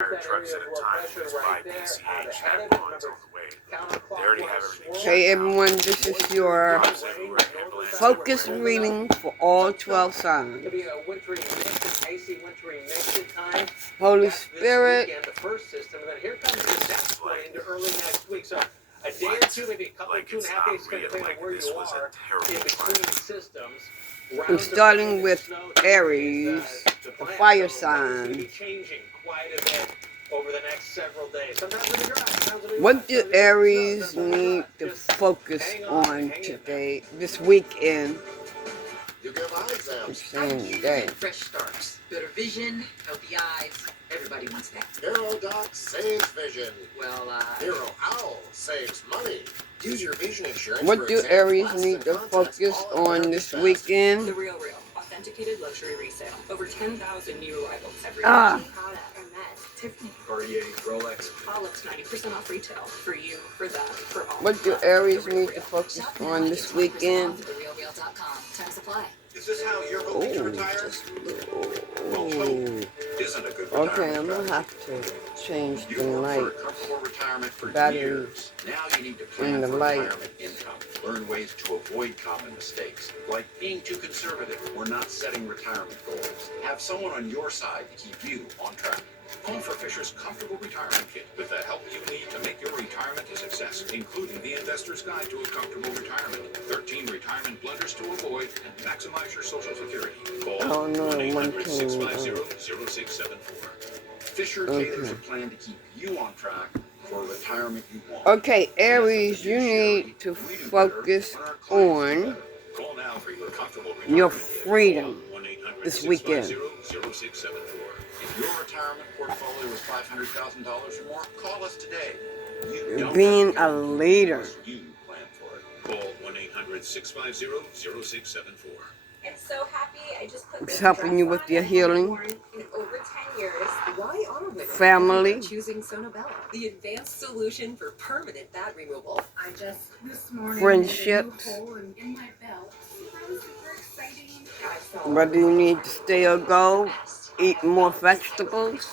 fire trucks at a time that's by PCH that bonds all the way. They already have everything. Hey everyone, this is your focus reading for all 12 signs. Holy Spirit, A day or two, maybe a couple, like 2.5 days, depending on where you are in between systems. I'm starting with Aries, the fire sign. Over the next several days. What do Aries need to focus on today, this weekend? You give eye exams. Fresh starts. Better vision, healthy eyes. Everybody wants that. Hero Doc saves vision. Well, Hero Owl saves money. Use your vision insurance. What do Aries need to focus on this weekend? The Real. Authenticated luxury resale. Over 10,000 new arrivals every Ah. day. Tiffany, Cartier, Rolex, Rolex, 90% off retail. For you, for them, for all. What do Aries need to focus on this weekend? TheRealReal.com. Time supply. Is this how you're hoping to retire? Isn't a good Okay, I'm gonna have to change the light, battery Now you need to in plan the for light. retirement income. Learn ways to avoid common mistakes, like being too conservative or not setting retirement goals. Have someone on your side to keep you on track. Call for Fisher's Comfortable Retirement Kit with the help you need to make your retirement a success, including the Investor's Guide to a Comfortable Retirement, 13 retirement blunders to avoid, and maximize your Social Security. Call Oh, no, 1-800-650-0674. Fisher caters a plan to keep you on track for a retirement you want. Okay, Aries, you need to focus on Call now for your comfortable your retirement. freedom this weekend. 1-800-650-0674. If your retirement portfolio is $500,000 or more, call us today. You don't Being have a to leader. You plan for it. Call 1-800-650-0674. I'm so happy. I just put It's this helping dress you with on your and healing. worn in over 10 years. Why are women Family. choosing Sonobella, the advanced solution for permanent fat removal? I just this morning Friendships. made a new hole in my belt. That was super exciting. Whether you need to stay or go, eat more vegetables,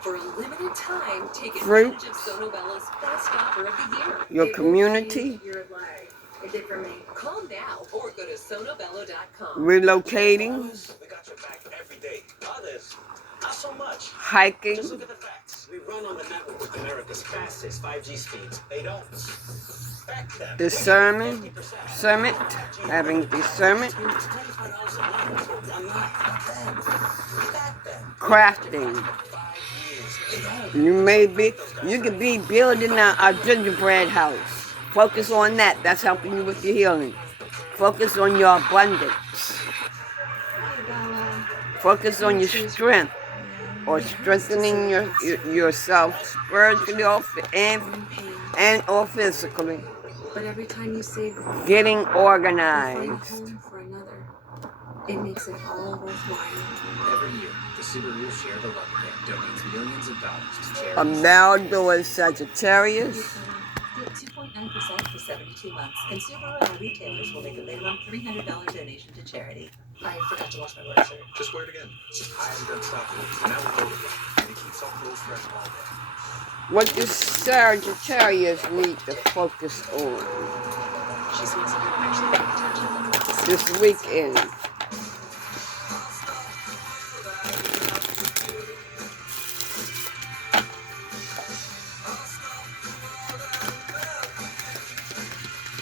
For a limited time, take Fruit. advantage of Sonobella's best offer of the year. your It will community, change your life. It did for me. Call now or go to sonobello.com. relocating, We got your back every day. Others, not so much. hiking, Just look at the facts. We run on the network with America's fastest 5G speeds. They don't. Back them. discernment, having discernment, crafting. You could be building a gingerbread house. Focus on that. That's helping you with your healing. Focus on your abundance. Focus on your strength, or strengthening yourself spiritually and or physically. But every time you save, you Getting find a organized. home for another. It makes it all worthwhile. Every year, the Subaru Share the Love Grant donates millions of dollars to charity. Amaldo is Sagittarius. Get 2.9% for 72 months, and Subaru and our retailers will make a minimum $300 donation to charity. I forgot to wash my white shirt. Just wear it again. I am done shopping. Now we're over. And it keeps all clothes fresh all day. What does Sagittarius need to focus on She seems to be actually paying attention. this weekend?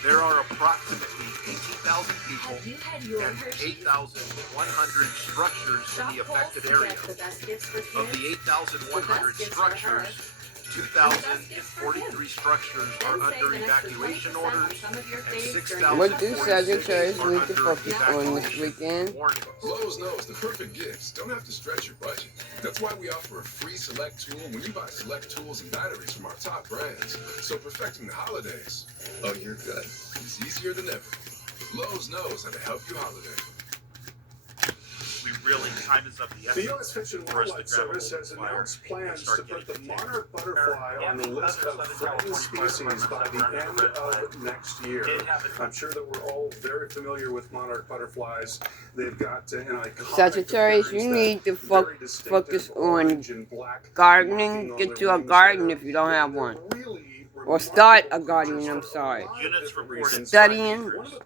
There are approximately 18,000 people Have you had your and Hershey's? 8,100 structures in the affected Shop area. Pulse to get the best gifts for Of the kids. 8,100 structures, 2,043 structures are Then save under an extra evacuation 20% on orders, some of your and faves during 6,000 What do 46 Sagittarius are need to under focus on this evacuation weekend? warnings. Lowe's knows the perfect gifts don't have to stretch your budget. That's why we offer a free select tool when you buy select tools and batteries from our top brands. So perfecting the holidays, oh, you're good, is easier than ever. Lowe's knows how to help you holiday. We really time is of the The essence. U.S. Fish and for us to Wildlife grab a Service hold has of the fire announced and plans to start put the getting contained. monarch butterfly on the list of threatened species by the end of next year. I'm sure that we're all very familiar with monarch butterflies. They've got an iconic Sagittarius, you need to focus on gardening. Get you a garden if you don't have one. Or start a garden, I'm sorry. Units reported Studying. of heavy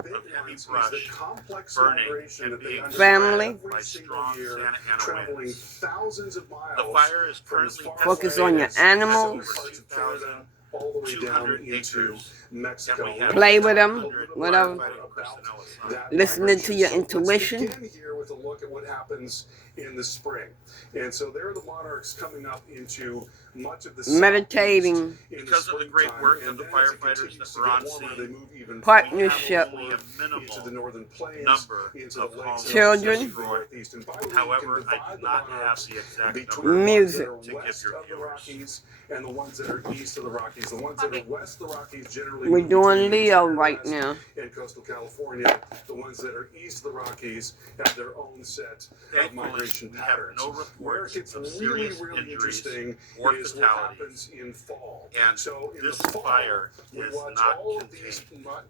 brush, burning, and being Family. by strong Santa Ana winds. Thousands of miles. The fire is currently Focus on your animals. over all the way down 2,200 into acres. Mexico. And we have Play with them, 700 whatever. firefighting personnel assigned. Listening to your So let's intuition. begin here with a look at what happens in the spring. And so there are the monarchs coming up into much of the Meditating. southeast in Because of the great springtime, work and of the then as it firefighters continues that were on to get warmer, they scene, move even Partnership. we have only a into the minimal northern plains, number into the of lakes, homes and Children. into the northeast. And by the way, you However, can I divide do the not have monarchs the exact between number the ones Music. that are to give west your of the viewers. Rockies and the ones that are east of the Rockies. The ones that are west of the Rockies generally We're move doing between Leo the right west now. in coastal California. The ones that are east of the Rockies have their own set of Thankfully, migration we have patterns. no Where it reports gets of really, serious really injuries interesting or is what fatalities. happens in fall. And So in this the fall, fire we is watch not all of contained,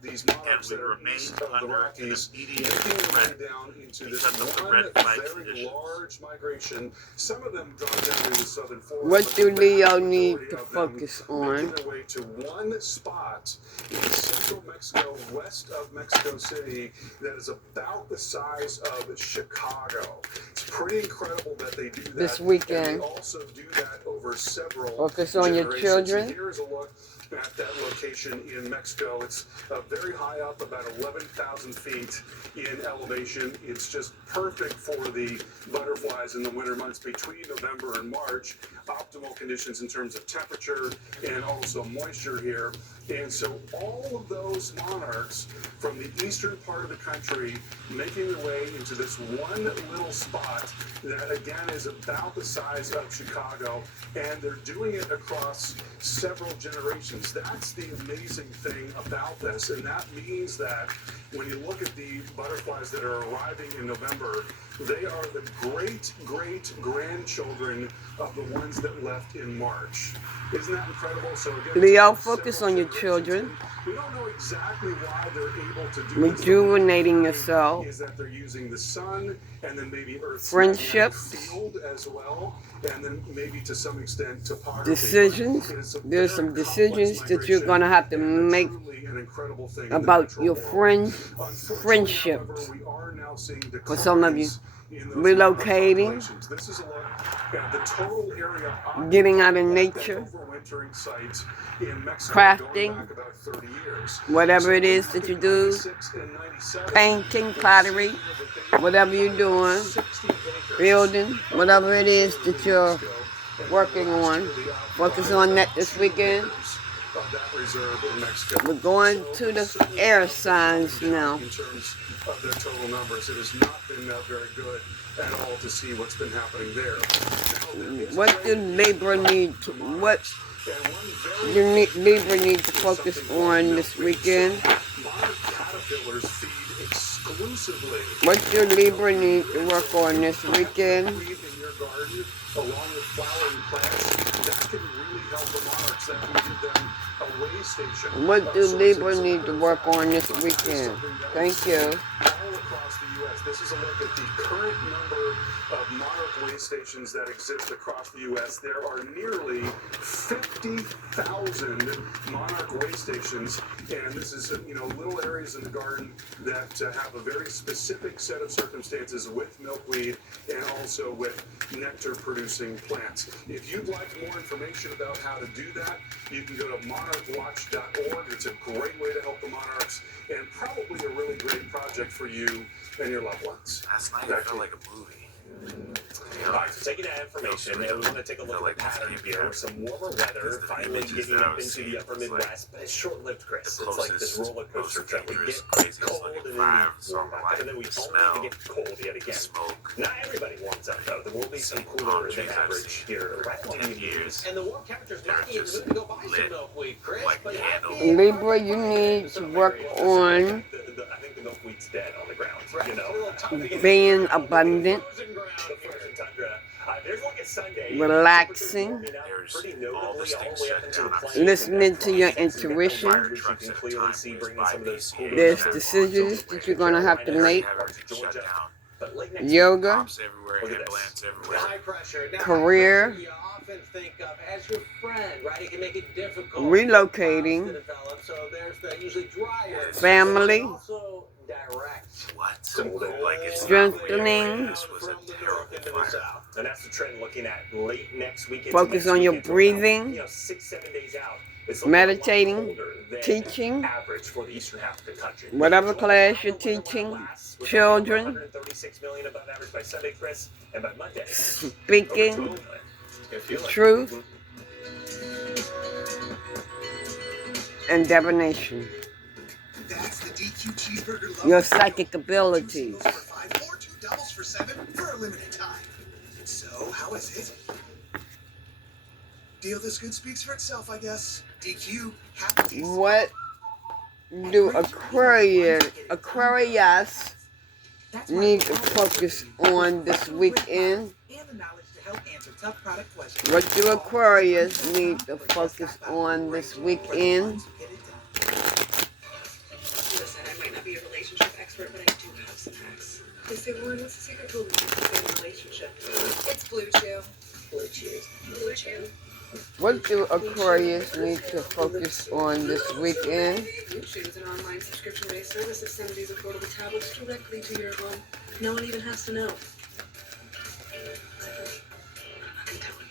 these and monarchs we that are remain east of the under an Rockies immediate making their threat way down into this because of the one red flag very conditions. large migration. Some of them gone down into southern Florida. What but do the Leo vast need majority to of them focus making on? their way to one spot in central Mexico, west of Mexico City, that is about the size of Chicago. It's pretty incredible that they do that. This And weekend. they also do that over several Focus on your generations. children. Here's a look at that location in Mexico. It's very high up, about 11,000 feet in elevation. It's just perfect for the butterflies in the winter months between November and March. Optimal conditions in terms of temperature and also moisture here. And so all of those monarchs from the eastern part of the country making their way into this one little spot that again is about the size of Chicago, and they're doing it across several generations. That's the amazing thing about this, and that means that when you look at the butterflies that are arriving in November, they are the great-great-grandchildren of the ones that left in March. Isn't that incredible? So again, Leo, focus on your children. we don't know exactly why they're able to do Rejuvenating this. yourself. Is that they're using the sun and then maybe Earth's Friendship. magnetic field as well, and then maybe to some extent topography. Decisions. It is a There's very some decisions complex that you're migration, going to have to and make truly an incredible thing in the about natural your world. friendships. Unfortunately, however, we are now seeing For some of you, declines in those relocating. populations. This is a look at the total area Getting out in occupied by that nature. overwintering site in Mexico Crafting. going back about 30 years. Whatever it is that you do. 96 and 97, Painting, pottery, whatever you're doing. 60 acres Building, whatever it is that you're working on. Focus on that this weekend. of that reserve in Mexico. We're going to the air signs now. In terms of their total numbers, it has not been very good at all to see what's been happening there. What do Libra need to, what And one very do Libra need to focus on this weekend? monarch caterpillars feed exclusively. What do Libra need to work on this weekend? Weed in your garden, along with flowering plants, that can really help the monarchs. That can give them a way station. What do Libra need to work on this weekend? Thank you. All across the U.S. This is a look at the current number of monarch way stations that exist across the U.S. There are nearly 50,000 monarch way stations, and this is little areas in the garden that have a very specific set of circumstances with milkweed and also with nectar-producing plants. If you'd like more information about how to do that, you can go to monarchwatch.org. It's a great way to help the monarchs, and probably a really great project for you and your loved ones. Last night I felt like a movie. All right, so taking that information, and we want to take a look at the pattern here. Some warmer weather finally getting up into the upper Midwest, but it's short-lived, Chris. It's like this roller coaster trip. We get cold and then we warm back, and then we only get cold yet again. Not everybody warms up, though. There will be some cooler than average here right along the years. And the warm temperatures might be in the mood to go buy some milkweed, Chris. But Libra, you need to work on I think the milkweed's dead on the ground, you know? being abundant. frozen tundra. There's one at Sunday. Relaxing, There's all this thing shut down. listening to your intuition. Fire trucks at the time. There's There's decisions that you're going to have to make. have everything shut down. Yoga, Cops everywhere, ambulance everywhere. High pressure. Now, career, you often think of as your friend, right? It can make it difficult. relocating, to develop, so there's the usually drier. family, Also direct. What? Like it's strengthening, This was a terrible fire. And that's the trend looking at late next week. into focus next on your week into breathing, 6-7 days out. It's a lot meditating, colder than teaching, average for the eastern half of the country. whatever class you're teaching, children, 136 million above average by Sunday, Chris, and by Monday. speaking, truth, and divination. That's the DQ cheeseburger. Your psychic abilities. For 5 or 2 doubles for 7 for a limited time. So, how is it? Deal this good speaks for itself, I guess. DQ, happy. What do Aquarius need to focus on this weekend? And the knowledge to help answer tough product questions. What do Aquarius need to focus on this weekend? Listen, I might not be a relationship expert, but I do have some hacks. They say, well, what's the secret to a long-term relationship? It's Blue Chew. Blue Chew. Blue Chew. What do Aquarius need to focus on this weekend? Blue Chew is an online subscription-based service that sends these affordable tablets directly to your home. No one even has to know. I'm telling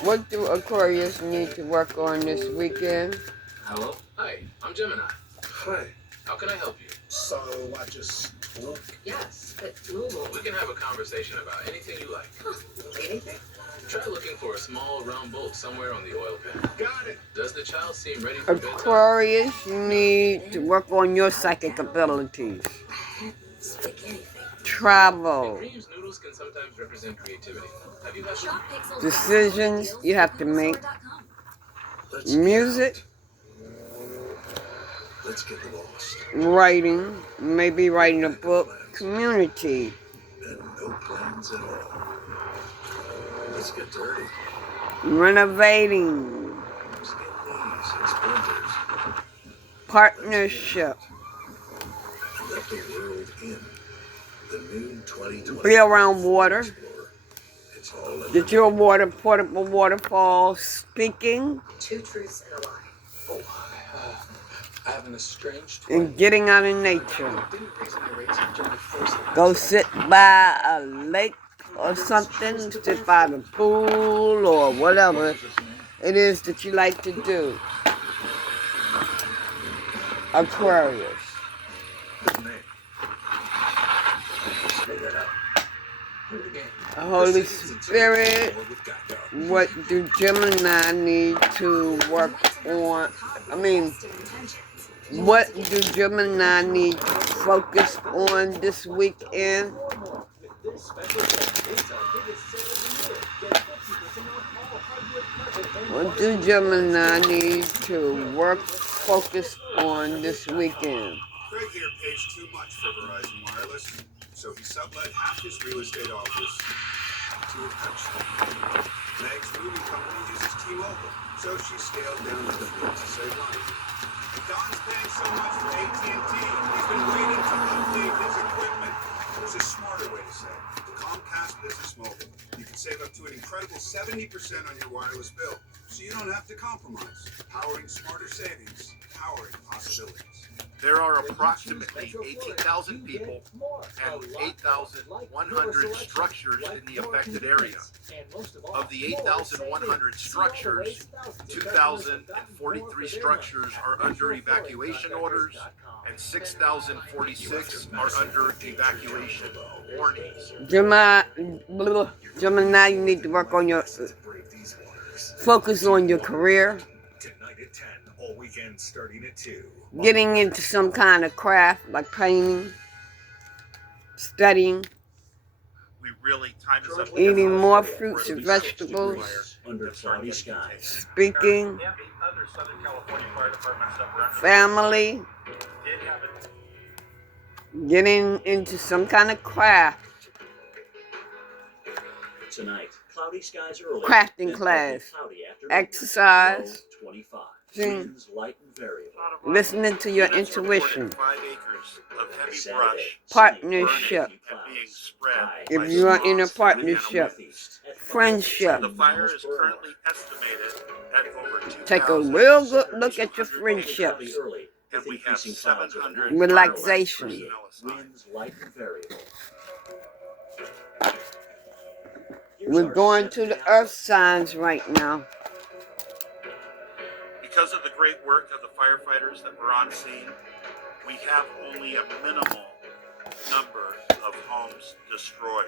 you. What do Aquarius need to work on this weekend? Hello? Hi, I'm Gemini. Hi. How can I help you? So, I just look. Yes, but Google. We can have a conversation about anything you like. Anything? Try looking for a small round bolt somewhere on the oil pan. Got it. Does the child seem ready for bedtime? Aquarius, you need to work on your psychic abilities. Speak anything. Travel. Dreams noodles can sometimes represent creativity. Have you had Shop Pixel. Decisions you have to make. Music, Let's get lost. writing, maybe writing a book, community, And no plans at all. Let's get dirty. renovating, Skin knees and splinters. partnership, Let the world in. The new 2020. be around water, Explorer. It's all in get your water, portable waterfall, speaking, 2 truths and a lie. Oh, I have an estranged twin. and getting out in nature. Didn't raise my rates until the first Go sit by a lake or something, sit by the pool or whatever it is that you like to do. Aquarius. Holy Spirit, what do Gemini need to work on? What do Gemini need to focus on this weekend? What do Gemini need to focus on this weekend? Craig here pays too much for Verizon Wireless, so he sublet half his real estate office to a country. Meg's moving company uses T-Mobile, so she scaled down the fleet to save money. And Don's paying so much for AT&T, he's been waiting to update his equipment. There's a smarter way to save. Comcast Business Mobile. You can save up to an incredible 70% on your wireless bill, so you don't have to compromise. Powering smarter savings, powering possibilities. There are approximately 18,000 people and 8,100 structures in the affected area. Of the 8,100 structures, 2,043 structures are under evacuation orders and 6,046 are under evacuation warnings. Gemini, you need to work on your, focus on your career. Tonight at 10, all weekend starting at 2. Getting into some kind of craft like painting, studying, Time is up. eating more fruits and vegetables, Under cloudy skies. speaking, family, getting into some kind of craft. Tonight, cloudy skies early. Crafting class. Exercise. 25. Sing. Winds light and variable. Listening to your Units reported intuition. 5 acres of heavy brush Partnership. and being spread. If by you are in a swamps and partnership. animals. Friendship. The fire is currently estimated at over 2,000. Take a real good look at your friendships. And we have 700 Relaxation. Winds light and variable. We're going to the earth signs right now. Because of the great work of the firefighters that were on scene, we have only a minimal number of homes destroyed.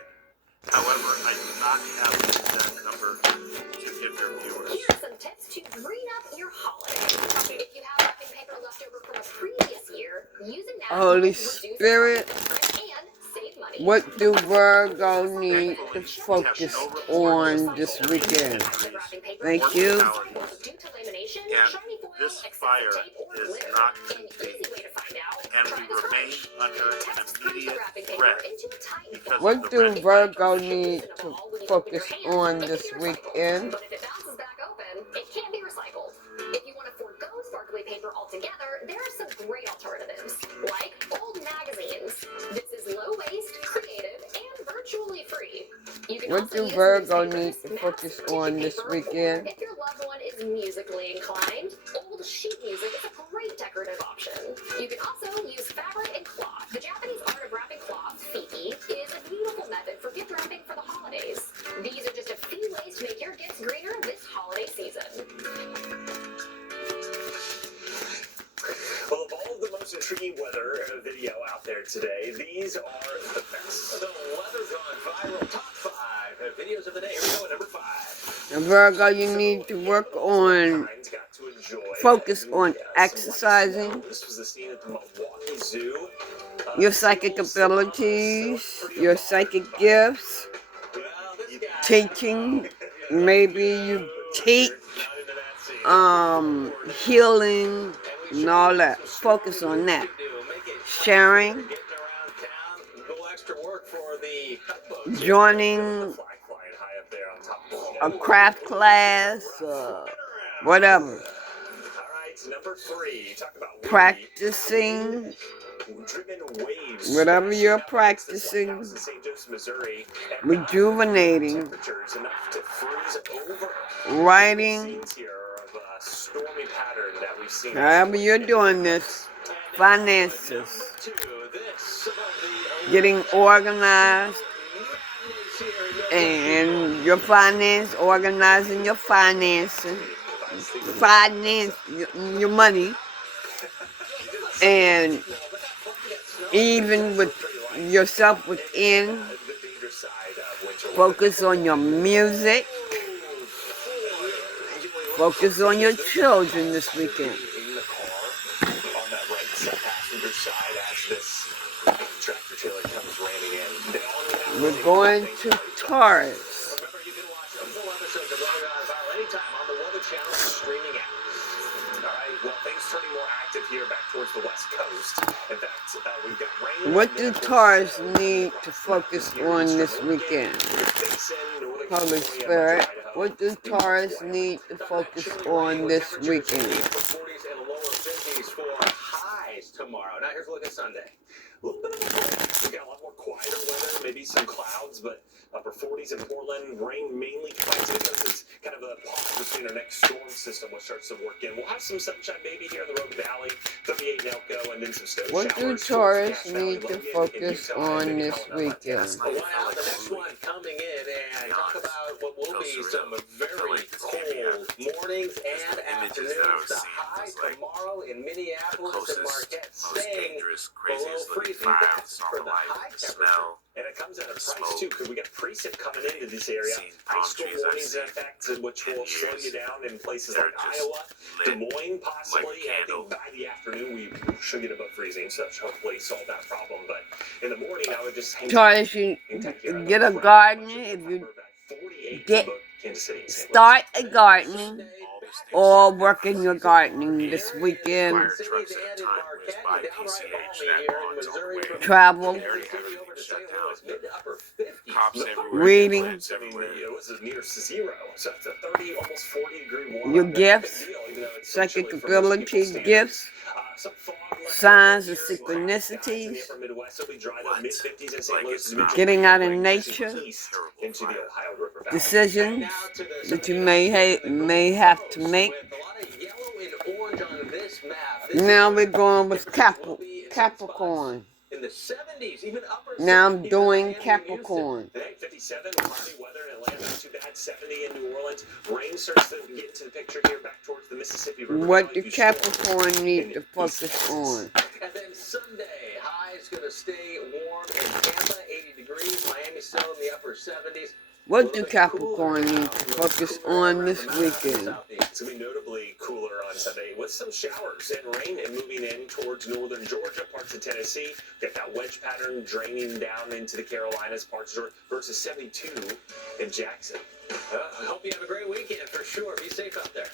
However, I do not have the exact number to give your viewers. Here are some tips to green up your holiday. If you have wrapping paper left over from a previous year, use it now. Holy Spirit, and save money. what do Virgo need to focus on this weekend? Thank you. Due to lamination, And shiny foil, this excessive fire tape, or is glitter. not An contained. easy way to find out. And Try we this remain first. under an Test screw the immediate wrapping paper threat into a tight because What of the do red Virgo need to focus on this weekend? But if it bounces back open, it can't be recycled. If you want to forego sparkly paper altogether, there are some great alternatives, like old magazines. This is low waste, creative, and virtually free. You can What also do use Virgo newspapers, need to maps, focus tissue on this paper, or weekend? if your loved one is musically inclined, old sheet music is a great decorative option. You can also use fabric and cloth. The Japanese art of wrapping cloth, fiki, is a beautiful method for gift wrapping for the holidays. These are just a few ways to make your gifts greener this holiday season. Well, of all of the most intriguing weather video out there today, these are the best. The weather's gone viral. Top 5 videos of the day. Here we go at number 5. And Virgo, you need to work on, focus on exercising, This was the scene at the Milwaukee Zoo. your psychic abilities, your psychic gifts, teaching, maybe you teach, healing, and all that. Focus on that. Sharing, joining a craft class, whatever. Number 3, talk about Practicing, whatever you're practicing, rejuvenating, writing, however you're doing this, finances, getting organized, and your finance, organizing your finances, your money, and even with yourself within, focus on your music, focus on your children this weekend. We're going to Taurus. What do Taurus need to focus on this weekend? Holy Spirit, what do Taurus need to focus on this weekend? Tomorrow. Now here's a look at Sunday. A little bit of a break. We got a lot more quieter weather, maybe some clouds, but upper 40s in Portland. Rain mainly provides because it's kind of a pause between our next storm system, which starts to work in. We'll have some sunshine maybe here in the Rogue Valley, 38 in Elko, and then some snow What do Taurus need to focus on this weekend? The next one coming in and talk about what will be some very cold mornings and afternoons. The high tomorrow in Minneapolis and Marquette staying below freezing. That's for the high temperature. And it comes at a price too, because we got precip coming into this area. Ice storm warnings in effect, which will slow you down in places like Iowa, Des Moines, possibly. I think by the afternoon we should get above freezing, so that should hopefully solve that problem. But in the morning, I would just Taurus, you get a garden if you start a gardening. or working your gardening this weekend. Fire trucks at a time whiz by PCH that bonds on the way. Travel, They already have everything shut down. Cops everywhere. reading, Plants everywhere. It was near zero, so it's a 30, almost 40-degree warm. your gifts, psychic ability gifts, signs and synchronicities, getting out in nature, decisions that you may have to make. Now we're going with Capricorn. In the 70s, even upper Now I'm doing Capricorn. Today, 57, cloudy weather in Atlanta, not too bad. 70 in New Orleans. Rain starts to get into the picture here, back towards the Mississippi River. What do Capricorn need to focus on? And then Sunday, high is going to stay warm in Tampa, 80 degrees. Miami still in the upper 70s. What do Capricorn need to focus on this weekend? It's going to be notably cooler on Sunday with some showers and rain and moving in towards northern Georgia, parts of Tennessee. Get that wedge pattern draining down into the Carolinas, parts of Georgia, versus 72 in Jackson. I hope you have a great weekend for sure. Be safe out there.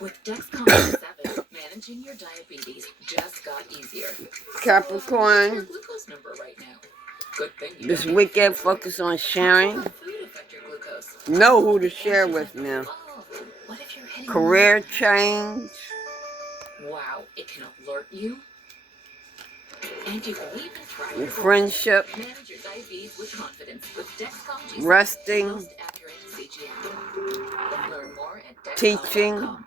With Dexcom 7, managing your diabetes just got easier. Capricorn, Your glucose number right now. Good thing you this don't weekend focus on sharing. let food affect your glucose. Know who to share with now. Oh, what if you're hitting Career change, Wow, it can alert you. And you can even track your your friendship, manage your diabetes with confidence with Dexcom G7, resting, the most accurate CGM. Learn more at teaching, Dexcom.com.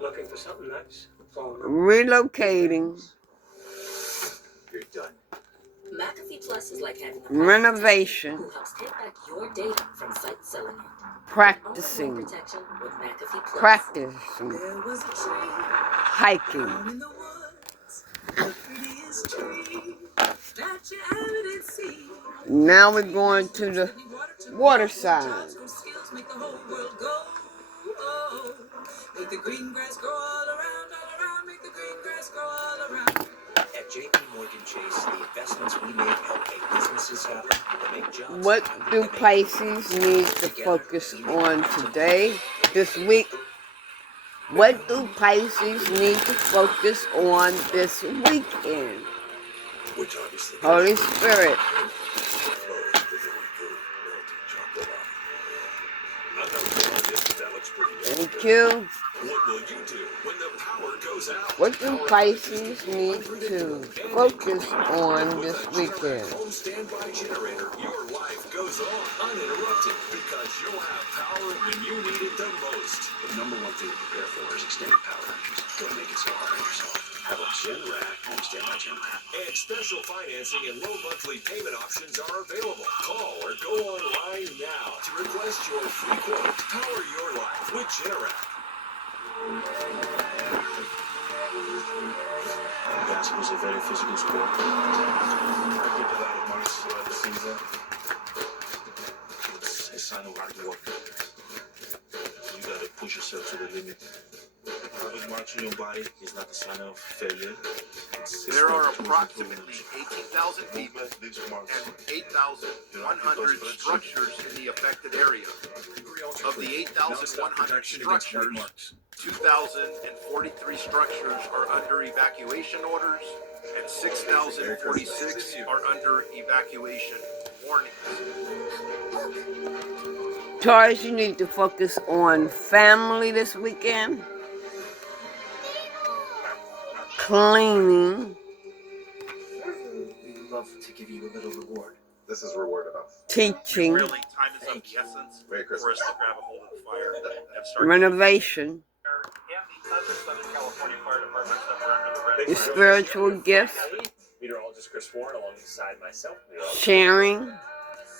Looking for something nice? relocating, You're done. McAfee Plus is like having a renovation, who helps take back your data from sites selling it. practicing, Protection with McAfee Plus. practicing, There was a tree hiking. in the woods, the prettiest tree that you ever did see. Now we're going to the water side. Skills make the whole world go. Oh, make the green grass grow all around, make the green grass grow all around. At JP Morgan Chase, the investments we make help make businesses happen, they make jobs. What do Pisces need to focus on today, this week? What do Pisces need to focus on this weekend? Which obviously Holy Spirit, thank you. What will you do when the power goes out? What do Pisces need to focus on this weekend? Home standby generator. Your life goes on uninterrupted because you'll have power when you need it the most. The number one thing to prepare for is extended power outages. Don't make it so hard on yourself. Have a Generac home standby generator. And special financing and low monthly payment options are available. Call or go online now to request your free quote. Power your life with Generac. Basketball is a very physical sport. I get a lot of marks throughout the season. It's a sign of hard work. You gotta push yourself to the limit. Having marks on your body is not a sign of failure. There are approximately 18,000 people and 8,100 structures in the affected area. Of the 8,100 structures, 2,043 structures are under evacuation orders and 6,046 are under evacuation warnings. Taurus, you need to focus on family this weekend. Cleaning, We love to give you a little reward. This is reward enough. teaching, Really, time is of the essence Merry for us Christmas. to grab a hold of the fire and start renovation, and the other Southern California fire departments that were under the red your spiritual gifts, Meteorologist Chris Warren alongside myself. sharing,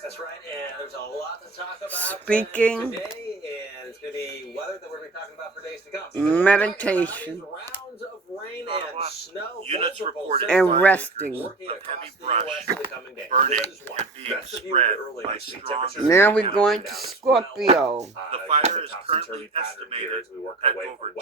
That's right, and there's a lot to talk about Speaking, today, and it's going to be weather that we're going to be talking about for days to come. meditation, Rounds of rain and snow. Units reported and 5 resting. acres of heavy brush burning and being spread by strong Now we're winds. going to Scorpio. The fire is currently estimated at over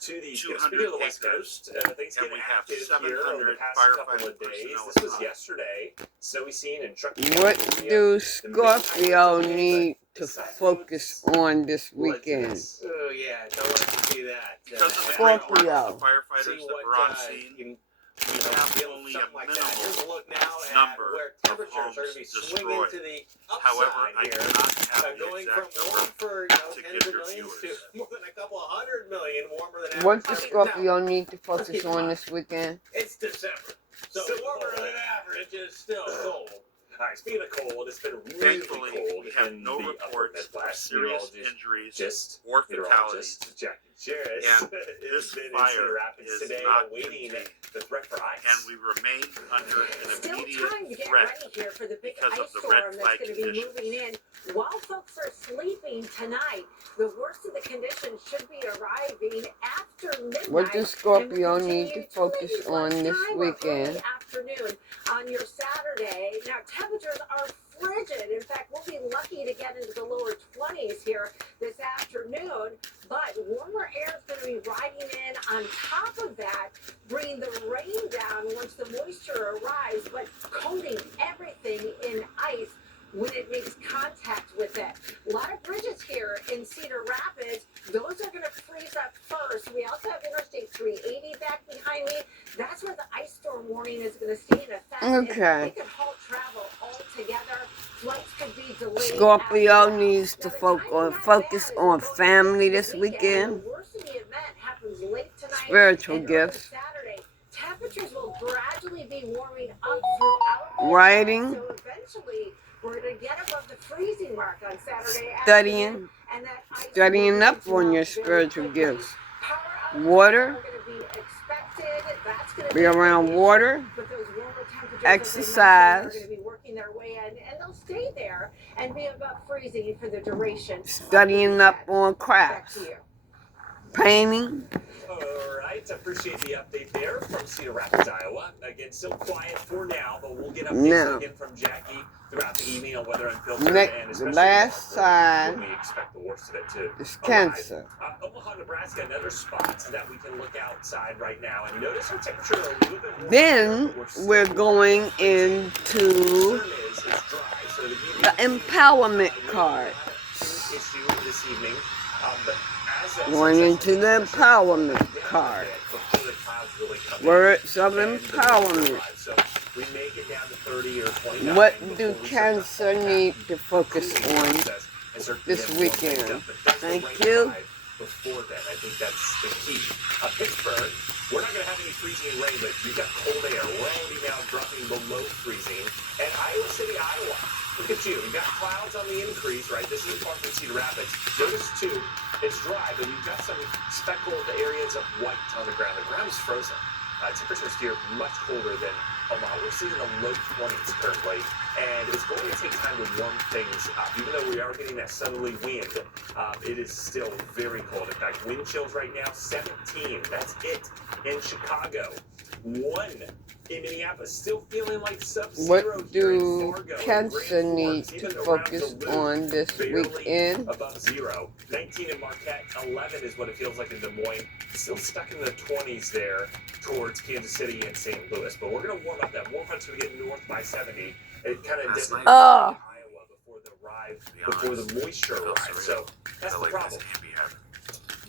2,200 acres, and we have 700 firefighting personnel. This was yesterday. Snowy scene and truck. What do Scorpio need to focus on this weekend? Oh yeah, don't want to see that. Because of the great work of Scorpio. the firefighters that were on scene, we have only a minimal number of homes destroyed. However, I do not have the Going exact from number warm for to tens give of your millions viewers. to more than a couple of 100 million warmer than What average. does Scorpio need to focus on this weekend? It's December, so warmer than average is still cold. All right, speaking of cold, it's been really Thankfully, cold we have in no the reports of Midwest. serious injuries Just or fatalities. Jackie Jarris And has this been in fire Cedar Rapids is today, not awaiting contained. the threat for ice. And we remain under an Still immediate time to get threat ready here for the big because ice of the storm red that's flag going to be conditions. moving in. While folks are sleeping tonight, the worst of the conditions should be arriving after midnight. What does Scorpio and will need to continue focus late on this lunchtime or weekend? early afternoon on your Saturday. Now, temperatures are frigid. In fact, we'll be lucky to get into the lower 20s here this afternoon. But warmer air is going to be riding in on top of that, bringing the rain down once the moisture arrives, but coating everything in ice when it makes contact with it. A lot of bridges here in Cedar Rapids, those are going to freeze up first. We also have Interstate 380 back behind me. That's where the ice storm warning is going to stay in effect. Okay. It could halt travel altogether. Flights could be delayed. Scorpio needs to focus on family this weekend. The worst of the event happens late tonight Spiritual and early gifts. Saturday. Temperatures will gradually be warming up throughout the Writing. So eventually, we're going to get above the freezing mark on Saturday Studying. afternoon, and that ice Studying will up melt on your very spiritual quickly. gifts. Power outages Water. are going to be expected. That's going to Be around an water. issue, but those warmer temperatures, as I mentioned, Exercise. are going to be working their way in, and they'll stay there and be above freezing for the duration. of the Studying up weekend. on Back crafts. to you. Painting. All right, appreciate the update there from Cedar Rapids, Iowa. Again, still quiet for now, but we'll get updates Now. again from Jackie throughout the evening on Weather Unfiltered. Next, and the especially last tomorrow, when sign we expect the worst of it to is arrive. Cancer. Omaha, Nebraska, another spot that we can look outside right now. And notice our temperature a little bit more. Then we're going into Concern is it's dry, so the empowerment card. issue this evening. But as that Going into the empowerment card. before the clouds really come in, Words of and empowerment. so we may get down to 30 or 29. What before do we start to Cancer come need back. to focus Cooling on process and start to this get more picked weekend? up, but does the Thank rain you. arrive Before then, I think that's the key. Pittsburgh, we're not going to have any freezing rain, but you've got cold air. We're already now dropping below freezing. And Iowa City, Iowa, look at you. You've got clouds on the increase, right? This is part of Cedar Rapids. Notice, too, it's dry, but you've got some speckled areas of white on the ground. The ground is frozen. Temperatures here much colder than Omaha. We're seeing the low 20s currently, and it's going to take time to warm things up. Even though we are getting that southerly wind, it is still very cold. In fact, wind chills right now, 17. That's it in Chicago. 1 in Minneapolis, still feeling like sub-zero What here in do Fargo, Cancer Grand need Forks, to even around focus Duluth, on this barely weekend? above zero. 19 in Marquette, 11 is what it feels like in Des Moines. Still stuck in the 20s there towards Kansas City and St. Louis. But we're going to warm up that warm front so we get north by 70. It kind of doesn't Oh. Iowa before the moisture arrives. So that's the problem.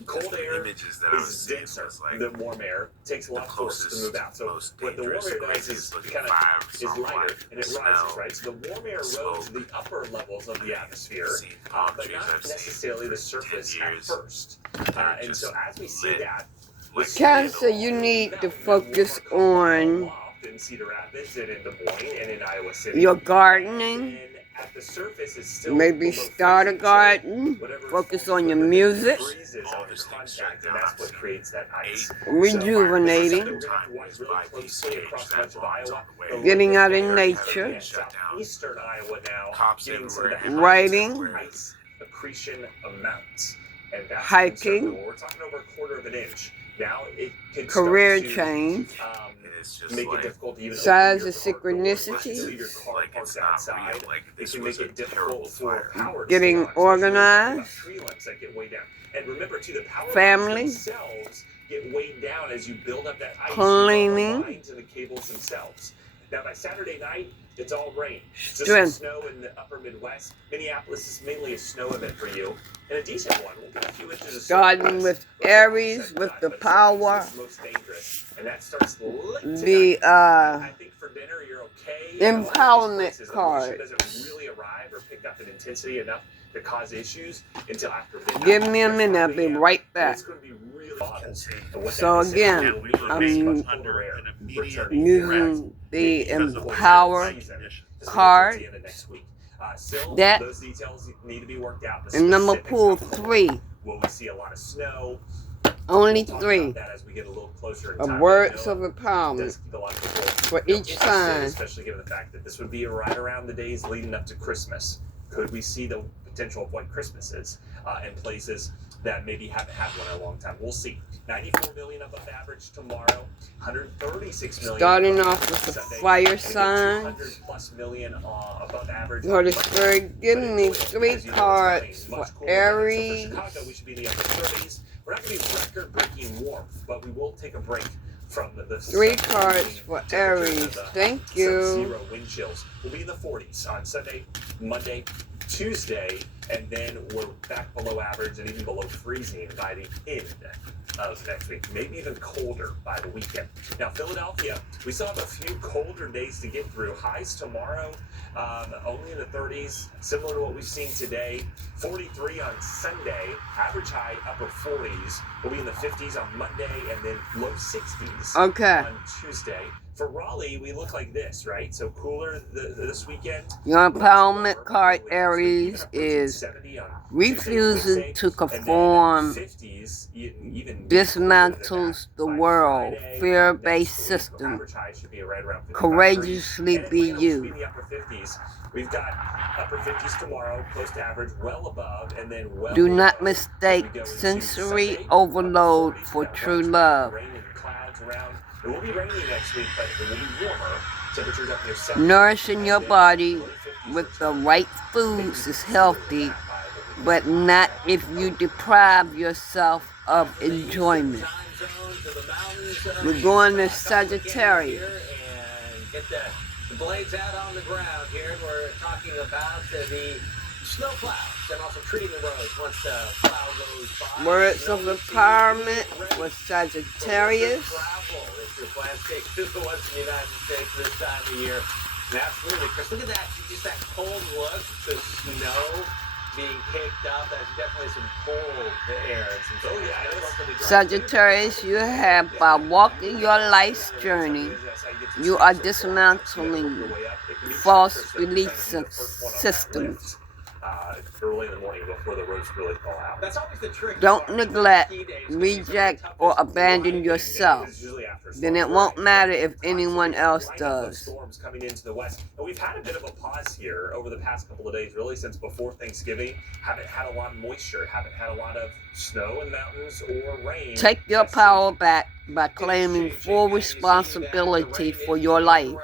Cold air is denser than warm air. Takes a lot of force to move out. So what the warm air does is kind of is lighter and it rises, right? So the warm air rose to the upper levels of the atmosphere, but not necessarily the surface at first. And so as we see that, Cancer, you need to focus on in Cedar Rapids and in Des Moines and in Iowa City. your gardening, at the surface is still Maybe below start a 50%. garden, Whatever focus falls on your within it music, freezes on contact, and that's what creates that ice. rejuvenating, Really closely across much of Iowa. getting out in nature, Yeah, southeastern Iowa now, getting some of the writing, ice accretion amounts. And that's hiking, concerning. We're talking over 1/4 of an inch. Now it could career start to, change, make it difficult to even size open of your car doors. synchronicity, Leave your car parked outside. It can make it difficult for power to getting stay on, especially when we're talking about organized, tree limbs that get weighed down. And remember too, the power family, lines themselves get weighed down as you build up that ice. cleaning, The lines and the cables themselves. Now by Saturday night, it's all rain. Just some strength, snow in the upper Midwest. Minneapolis is mainly a snow event for you, and a decent one. We'll get a few inches of snow. starting with Aries, with the power, It's most dangerous, and that starts late tonight. the I think for dinner you're okay. empowerment card. It doesn't really arrive or pick up in intensity enough to cause issues until after midnight. Give me a minute, I'll be right back. It's going to be really hot. So again, I'm using the Empower card. That, those details need to be worked out. and number pool 3. Will we see a lot of snow? Only We'll talk 3 about that as we get a little closer in of time. words I of know it empowerment does keep a lot of people, for each interested, sign. especially given the fact that this would be right around the days leading up to Christmas. Could we see the potential of what Christmas is in places that maybe haven't had one in a long time? We'll see. 94 million above average tomorrow. 136 million. Starting off with the Sunday, fire and signs. 200 plus million above average. Holy Spirit, give me 3 cards for Aries. Chicago, we should be in the upper 30s. We're not going to be record-breaking warmth, but we will take a break from the 3 cards for Aries. Thank you. Sub-zero wind chills. We'll be in the 40s on Sunday, Monday, Tuesday, and then we're back below average and even below freezing by the end of next week. Maybe even colder by the weekend. Now, Philadelphia, we still have a few colder days to get through. Highs tomorrow, only in the 30s, similar to what we've seen today. 43 on Sunday, average high upper 40s. We'll be in the 50s on Monday and then low 60s Okay. on Tuesday. For Raleigh, we look like this, right? So cooler this weekend. Your empowerment card, Aries, is refusing to conform, dismantles the world, fear-based system. Courageously be you. We've got upper 50s tomorrow, close to average, well above, and then well Do not below. mistake sensory overload for true love. Rain and clouds around. It will be rainy next week, but it will be warmer. Temperatures up near 70. Nourishing your body with the right foods is healthy, but not if you deprive yourself of enjoyment. We're going to Sagittarius. And get the blades out on the ground here. And we're talking about the snow plows and also treating the roads once the plow goes by. Words of empowerment for Sagittarius. Travel if your plans take to the western United States this time of year. And absolutely, Chris, look at that. Just that cold look, the snow being kicked up. That's definitely some cold air. And some Sagittarius, you have, by walking your life's journey, you are dismantling false belief systems. Early in the morning before the roads really thaw out. That's always the trick. Don't neglect, reject, or abandon yourself. Then it won't matter if anyone else does. Storms coming into the west. And we've had a bit of a pause here over the past couple of days, really since before Thanksgiving. Haven't had a lot of moisture, haven't had a lot of snow in the mountains or rain. Take your power back by claiming full responsibility for your life.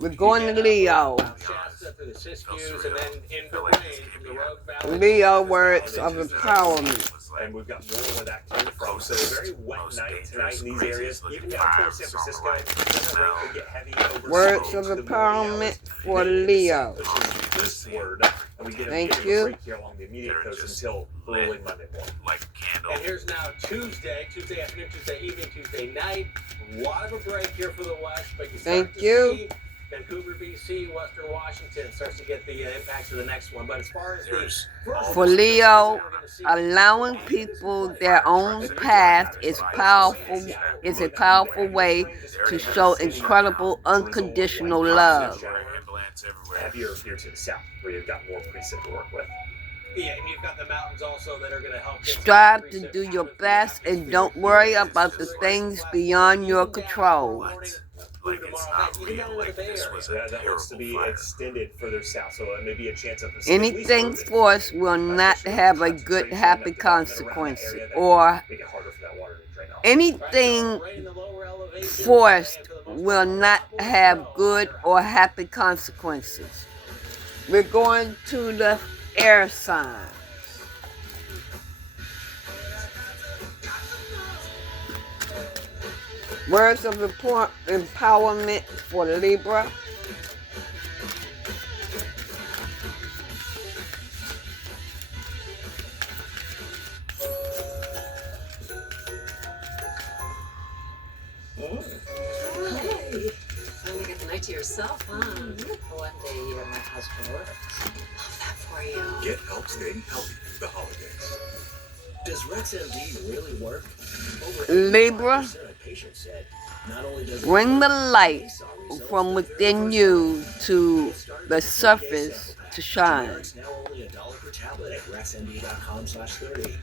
We're going to Leo. Leo, words of empowerment. And we've got more where that came from. So a very wet night tonight in these areas. Even down towards San Francisco, the rain could get heavy over Words of empowerment for Leo. Eastward, and we get a Thank you. break here along the immediate coast until early Monday morning. Like candle. And here's now Tuesday afternoon, Tuesday evening, Tuesday night. A lot of a break here for the West, but you start to see Vancouver, BC, Western Washington starts to get the impacts of the next one. But as far as the For Leo, allowing people their own path is powerful. Is a powerful way to show incredible unconditional love. heavier here to the south, where you've got more precip to work with. Yeah, and you've got the mountains also that are going to help. Strive to do your best and don't worry about the things beyond your control. That looks to be extended further south, so maybe a chance of Anything forced will not have a good, happy consequence, or anything forced will not have good or happy consequences. We're going to the air signs. Words of empowerment for Libra. Hey, finally got the night to yourself, huh? One day you and my husband works. Love that for you. Get help staying healthy through the holidays. Does RexMD really work? Libra, bring the light from within you to the surface to shine. Now only $1 per tablet at RexMD.com/30.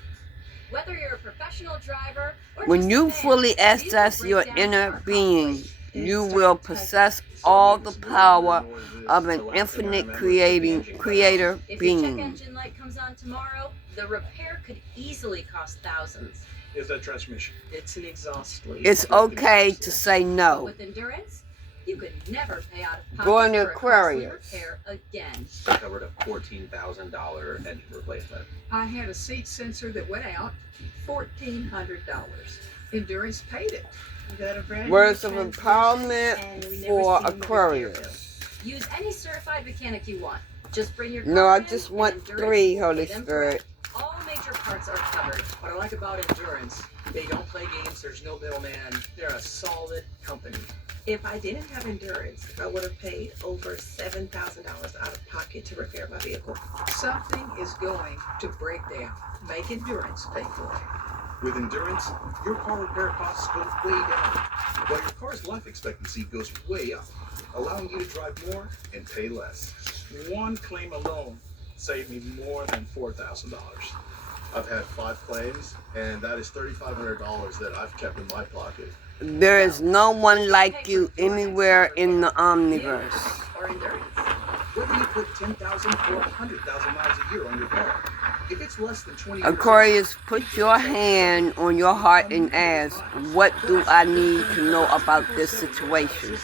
Whether you're a professional driver or When you fully access your inner being, you will possess all the power of an infinite creator if your check being. engine light comes on tomorrow, the repair could easily cost thousands. Is that transmission? It's an exhaust leak. It's okay to say But no. with Endurance, you could never pay out of pocket Going to for a costly Aquarius. repair again. Covered a $14,000 engine replacement. I had a seat sensor that went out, $1,400. Endurance paid it. You got a brand new Words of transmission, empowerment and we never for seen the repair Aquarius. bill. Use any certified mechanic you want. Just bring your No, car I in just and want Endurance 3, will Holy pay them Spirit. for it. All major parts are covered. What I like about Endurance, they don't play games, there's no middleman. They're a solid company. If I didn't have Endurance, I would have paid over $7,000 out of pocket to repair my vehicle. Something is going to break down. Make Endurance pay for it. With Endurance, your car repair costs go way down, while your car's life expectancy goes way up, allowing you to drive more and pay less. One claim alone saved me more than $4,000. I've had 5 claims, and that is $3,500 that I've kept in my pocket. There is no one like you anywhere in the omniverse. Or Endurance. Whether you put 10,000 or 100,000 miles a year on your car, if it's less than 20 Aquarius, put your hand on your heart and ask, what do I need to know about this situation?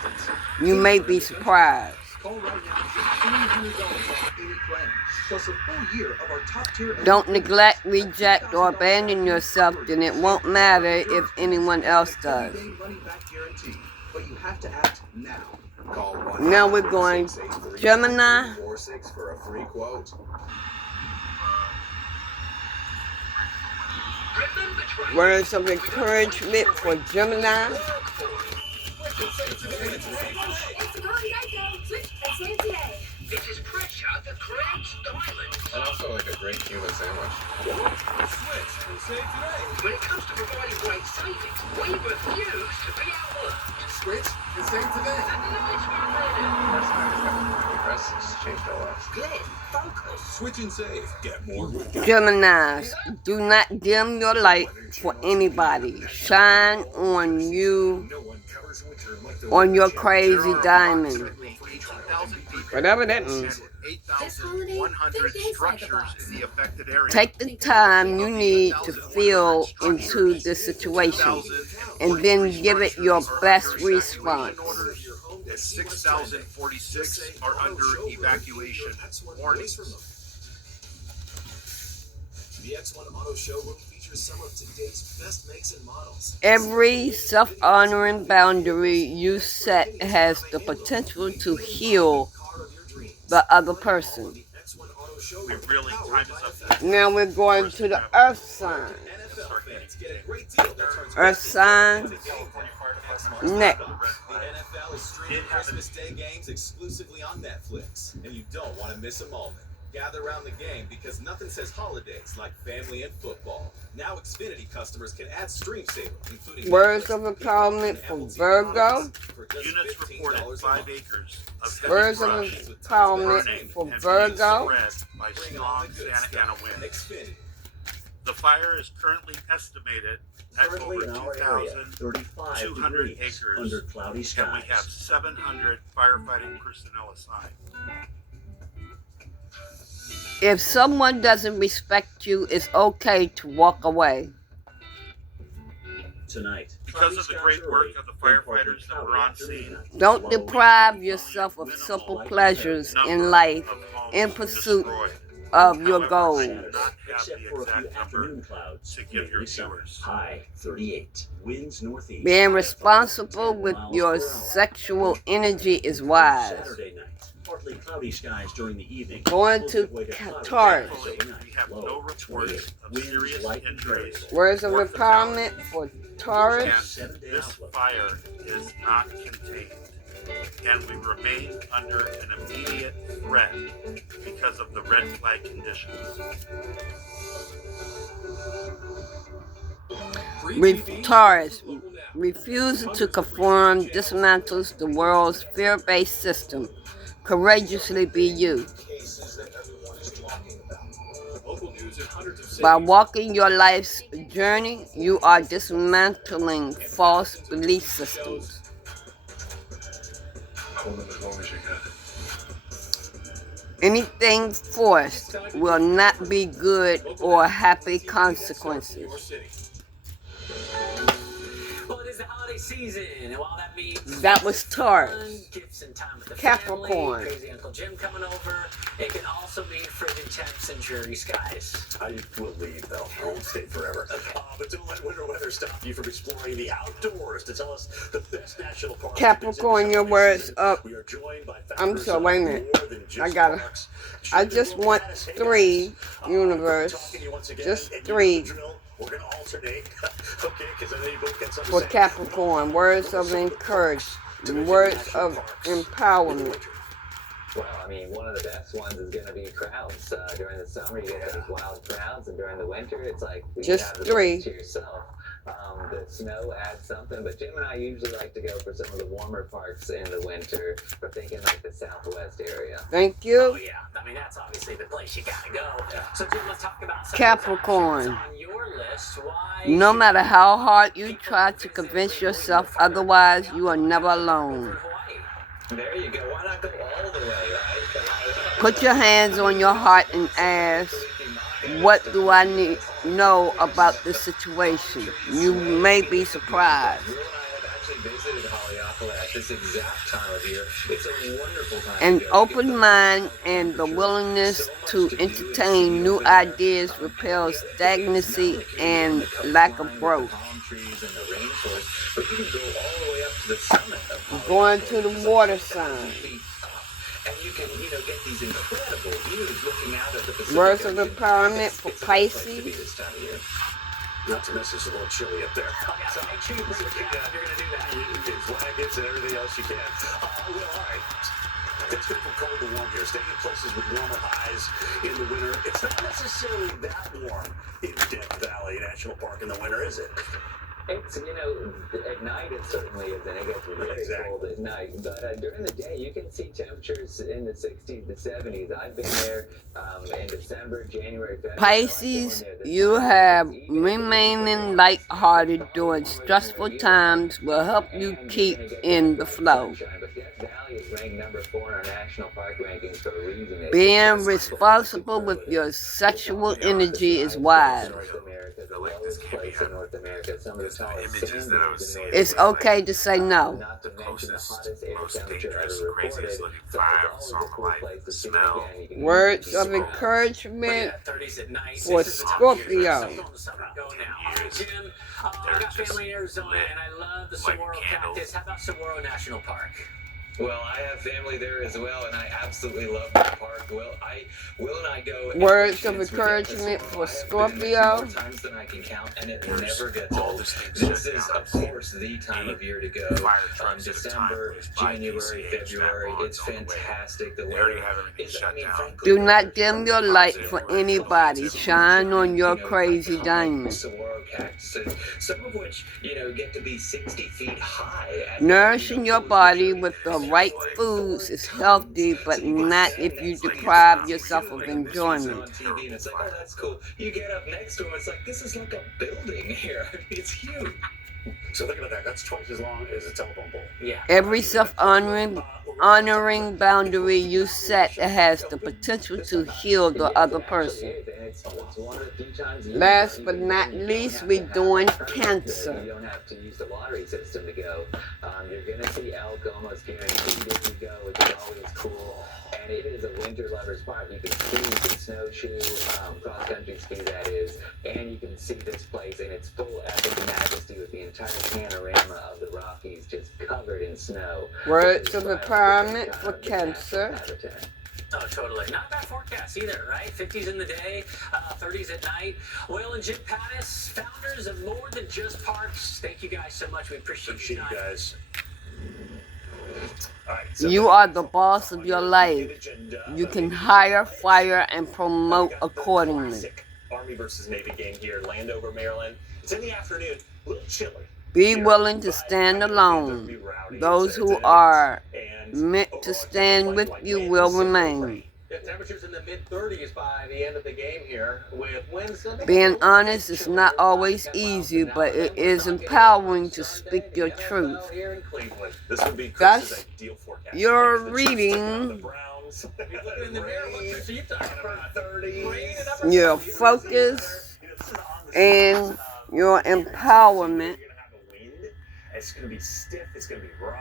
You may be surprised. call right now for $300 off any plan, plus a full year of our top-tier. Don't neglect, reject, or abandon yourself, then it won't matter if anyone else does. Money-back guarantee, but you have to act now. Call Now we're going Gemini. 46 for a free quote. Words of encouragement for Gemini. It's Golden Geico. Switch and save today. This is pressure that creates diamonds. And also like a great Cuban sandwich. What? Switch and save today. When it comes to providing great savings, we refuse to be outworked. Switch and save today. Press has changed our lives. Good. Focus. Switch and save. Get more with Geminis, do not dim your light for anybody. Shine on you, on your crazy diamond. Whatever that means. 8,100 structures in the affected area. Take the time you need to feel into the situation and then give it your best response. 6,046 are under evacuation. Warning. The X1 Auto Showroom features some of today's best makes and models. Every self-honoring boundary you set has the potential to heal the other person. We really time is up. Now we're going to the earth sign. Earth sign next. The NFL is streaming Christmas Day games exclusively on Netflix, and you don't want to miss a moment. Gather around the game because nothing says holidays like family and football. Now Xfinity customers can add Stream Saver, including Words of empowerment for Virgo. Units reported 5 acres of Words of heavy brush empowerment burning for and being Virgo. spread by strong Santa Ana winds. The fire is currently estimated at Currently over in our area, 2,200 35 acres, under cloudy and skies. we have 700 firefighting personnel assigned. If someone doesn't respect you, it's okay to walk away. Tonight, Because of the great work of the firefighters that were on scene, Don't deprive yourself of simple pleasures in life in pursuit of your goals. except for a few afternoon clouds. to give your Mainly sunny. viewers. High 38. Winds northeast. Being responsible with your sexual energy is wise. Saturday night, partly cloudy skies during the evening. Going to Taurus. We have no reports of serious injuries. Words of empowerment for Taurus. And this fire is not contained. And we remain under an immediate threat because of the red flag conditions. Taurus. Refusal to conform dismantles the world's fear-based system. Courageously be you. By walking your life's journey, you are dismantling false belief systems. Anything forced will not be good or happy consequences. Well, it is the holiday season, and while that means That was Taurus. gifts and time with the Capricorn. family, crazy Uncle Jim coming over, it can also mean frigid temps and dreary skies. I will leave, though. I won't stay forever. But don't let winter weather stop you from exploring the outdoors. To tell us the best national parks. Capricorn, your words up. We are joined by I'm founders sorry, of wait a minute. more than just I gotta. parks. I just want 3, universe. Just 3 We're going to alternate. Okay, because I know you both got something for to say. Capricorn. Words of encouragement. Words of empowerment. Well, I mean, one of the best ones is going to be crowds. During the summer, you get those wild crowds, and during the winter, it's like you Just have the 3. place to yourself. The snow adds something, but Jim and I usually like to go for some of the warmer parks in the winter. We're thinking like the Southwest area. Thank you. Oh, yeah. I mean, that's obviously the place you gotta go. So, Jim, let's talk about some Capricorn. of the on your list. Why? No matter how hard you try to convince yourself otherwise, you are never alone. There you go. Why not go all the way, right? Put your hands on your heart and ask, what do I need know about this situation? You may be surprised. You and I have actually visited Haleakala at this exact time of year. It's a wonderful time. An to go. open mind and the willingness to entertain new ideas repels stagnancy and lack of growth. Palm trees and the rainforest, but you can go all the way up to the summit of Going to the water sign. and you can, get these incredible views looking out at the Pacific. Words of empowerment for Pisces. This time of year. Not to mention it's a little chilly up there. So, Make sure you bring your cap if you're gonna do that. It's blankets and everything else you can. Well, all right. It's been from cold to warm here. Staying in places with warmer highs in the winter. It's not necessarily that warm in Death Valley National Park in the winter, is it? It's, at night it certainly is, and it gets really cold at night. But during the day, you can see temperatures in the 60s to 70s. I've been there in December, January, February. Pisces, you have remaining lighthearted during stressful times will help you keep in the flow. But Death Valley is ranked number 4 in our national park rankings for a reason. Being responsible with your sexual energy is wise. The lowest place in North America, some of the tallest sand dunes in North It's okay to say no. Not to mention the hottest air temperature ever recorded. So it's always a cool place to see again. You can Words of encouragement 30s at night. for This is the time of year. Scorpio. So go now. All right, Jim, I've got family in Arizona, and I love the Saguaro cactus. How about Saguaro National Park? Well, I have family there as well, and I absolutely love that park. Will and I go. Words of encouragement for Scorpio. More times than I can count, and it never gets old. This is, of course, the time of year to go. December, January, February. It's fantastic. The weather is. I mean, frankly, Do not dim your light for anybody. Shine on your crazy diamond. saguaro cactuses, some of which, get to be 60 feet high. Nourishing your body with the right foods is healthy, but not if you deprive yourself of enjoyment. On TV, and it's like, oh, that's cool. You get up next to them, it's like, this is like a building here. It's huge. So think about that. That's twice as long as a telephone pole. Yeah. Every self-honoring boundary you set has the potential to heal the other person. Last but not least, we're doing Cancer. You don't have to use the lottery system to go. You're going to see elk almost guaranteed if you go, which is always cool. And it is a winter lover's park. You can ski, you can snowshoe, cross-country ski that is, and you can see this place in its full epic majesty with the entire panorama of the Rockies just covered in snow. Words of empowerment for Cancer. Oh, totally. Not bad forecast either, right? 50s in the day, 30s at night. Will and Jim Pattis, founders of More Than Just Parks. Thank you guys so much. We appreciate you guys. Right, You are the boss of your life. You can hire, fire, and promote accordingly. Army versus Navy game here, Landover, Maryland. It's in the afternoon, a little chilly. Be willing to stand alone. Those who are meant to stand with you will remain. Yeah, temperatures in the mid-30s by the end of the game here, with winds. Being honest is not always easy, but it is empowering to speak your truth. Thus, your reading, your focus, and your empowerment. It's going to be stiff, it's going to be raw.